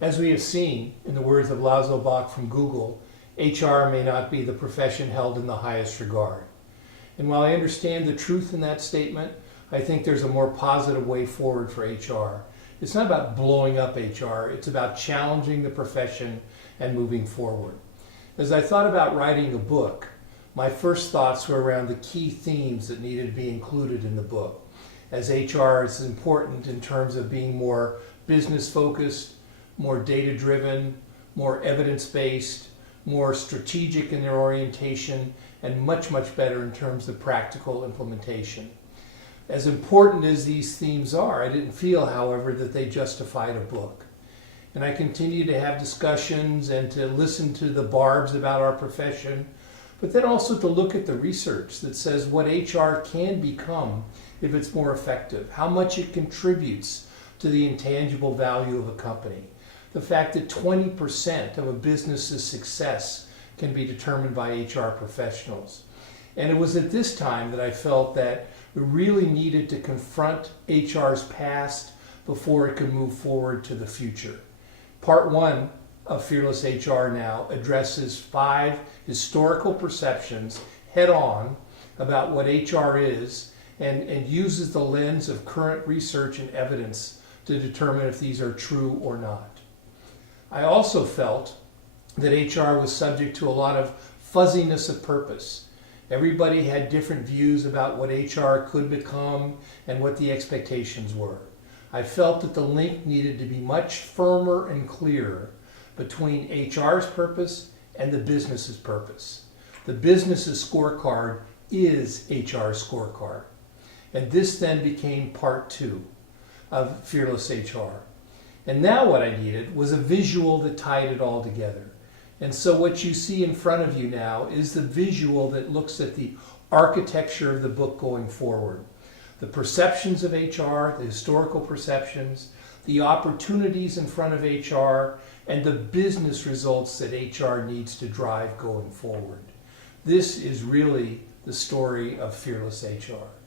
As we have seen, in the words of Laszlo Bock from Google, HR may not be the profession held in the highest regard. And while I understand the truth in that statement, I think there's a more positive way forward for HR. It's not about blowing up HR, it's about challenging the profession and moving forward. As I thought about writing a book, my first thoughts were around the key themes that needed to be included in the book, as HR is important in terms of being more business focused, more data driven, more evidence based, more strategic in their orientation, and much, much better in terms of practical implementation. As important as these themes are, I didn't feel, however, that they justified a book. And I continue to have discussions and to listen to the barbs about our profession, but then also to look at the research that says what HR can become if it's more effective, how much it contributes to the intangible value of a company. The fact that 20% of a business's success can be determined by HR professionals. And it was at this time that I felt that we really needed to confront HR's past before it could move forward to the future. Part 1 of Fearless HR Now addresses 5 historical perceptions head on about what HR is and uses the lens of current research and evidence to determine if these are true or not. I also felt that HR was subject to a lot of fuzziness of purpose. Everybody had different views about what HR could become and what the expectations were. I felt that the link needed to be much firmer and clearer between HR's purpose and the business's purpose. The business's scorecard is HR's scorecard. And this then became part 2 of Fearless HR. And now what I needed was a visual that tied it all together. And so what you see in front of you now is the visual that looks at the architecture of the book going forward. The perceptions of HR, the historical perceptions, the opportunities in front of HR, and the business results that HR needs to drive going forward. This is really the story of Fearless HR.